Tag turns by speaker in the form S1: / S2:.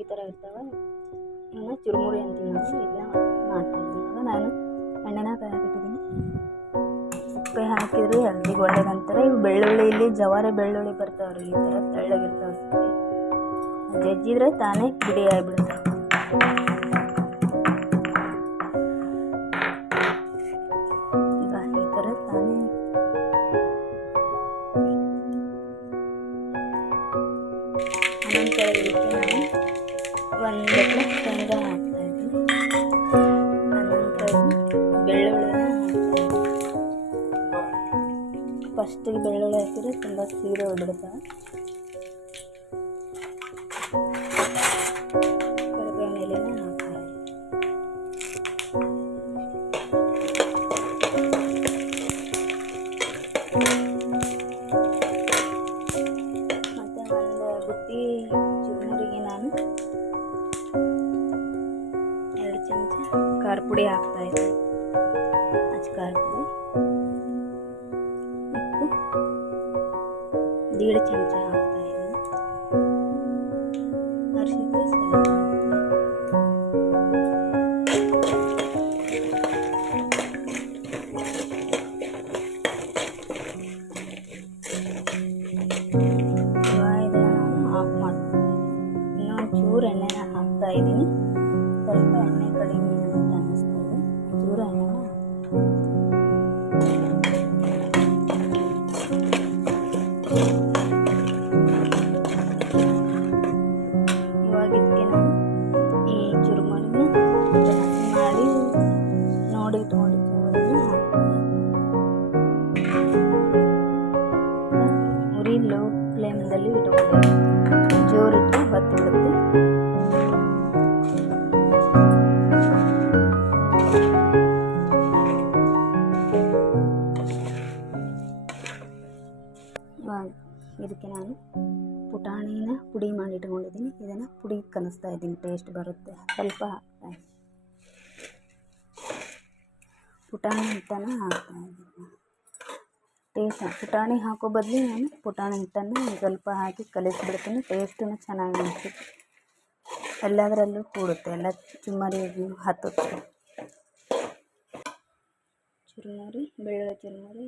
S1: ಈ ಥರ ಇರ್ತಾವೆ. ಇವನ್ನ ಚುರುಮುರಿ ಅಂತೀವಿ ನಾವು ಇದನ್ನ ಮಾಡ್ತಾ ಇದ್ದೀನಿ ಇವಾಗ ನಾನು ಎಣ್ಣೆನ ಕಾಯಕಿಟ್ಟಿದ್ದೀನಿ ಉಪ್ಪೆ ಹಾಕಿದ್ರೆ ಹೆಲ್ದಿಗೆ ಒಳ್ಳೇದಂತಾರೆ ಇವು ಬೆಳ್ಳುಳ್ಳಿ, ಇಲ್ಲಿ ಜವಾರಿ ಬೆಳ್ಳುಳ್ಳಿ ಬರ್ತಾವ್ರಿ, ಈ ಥರ ತೆಳ್ಳಗಿರ್ತಾವೆ ಜಜ್ಜಿದ್ರೆ ತಾನೇ ಬಿಡಿ ಆಗಿಬಿಡ್ತಾವೆ. ಈಗ ಅನಂತರ ಇದಕ್ಕೆ ನಾನು. ಒಂದು ಶೇಂಗಾ ಹಾಕ್ತಾ ಫಸ್ಟಿಗೆ ಬೆಳ್ಳುಳ್ಳಿ ಹಾಕಿದ್ರೆ ತುಂಬ ಸೀರೆ ಹೋಗ್ಬಿಡ್ತಾವೆ ಖಾರ ಪುಡಿ ಹಾಕ್ತಾ ಇದ್ದೀನಿ ಅಚ್ಚ ಖಾರ ಪುಡಿ ಉಪ್ಪು ಆಗ್ತಾ ಚಮಚ ಹಾಕ್ತಾ ಇದ್ದೀನಿ. ಅರಿಶಿನ ಇನ್ನೊಂದು ಚೂರು ಎಣ್ಣೆನ ಹಾಕ್ತಾ ಇದ್ದೀನಿ. ಸ್ವಲ್ಪ ಎಣ್ಣೆ ಕಡಿಮೆ ಇದೆ ಏನೋ ಇವಾಗ ಇದಕ್ಕೆ ಮಾಡಿ ನೋಡಿ ಇಟ್ಕೊಂಡು ಚುರುಮುರಿನ ಉರಿ ಲೋ ಫ್ಲೇಮ್ದಲ್ಲಿ ಇಟ್ಕೊಂಡು. ಜೋರಿಟ್ಟು ಹೊತ್ತು ಇವಾಗ ಇದಕ್ಕೆ ನಾನು ಪುಟಾಣಿನ ಪುಡಿ ಮಾಡಿ ಇಟ್ಕೊಂಡಿದ್ದೀನಿ ಇದನ್ನು ಪುಡಿ ಕಲಿಸ್ತಾ ಇದ್ದೀನಿ. ಟೇಸ್ಟ್ ಬರುತ್ತೆ. ಸ್ವಲ್ಪ ಹಾಕ್ತಾ ಪುಟಾಣಿ ಹಿಟ್ಟನ್ನು ಹಾಕ್ತಾ ಇದ್ದೀನಿ. ಟೇಸ್ಟ್ ಪುಟಾಣಿ ಹಾಕೋ ಬದಲು ನಾನು ಪುಟಾಣಿ ಹಿಟ್ಟನ್ನು ಸ್ವಲ್ಪ ಹಾಕಿ ಕಲಿಸ್ಬಿಡ್ತೀನಿ. ಟೇಸ್ಟೂ ಚೆನ್ನಾಗಿ ಅನಿಸುತ್ತೆ ಎಲ್ಲದರಲ್ಲೂ ಕೂಡುತ್ತೆ. ಎಲ್ಲ ಚುಮ್ಮರಿ ಹತ್ತುತ್ತೆ. ಚುರುಮುರಿ, ಬೆಳ್ಳುಳ್ಳಿ ಚುರುಮುರಿ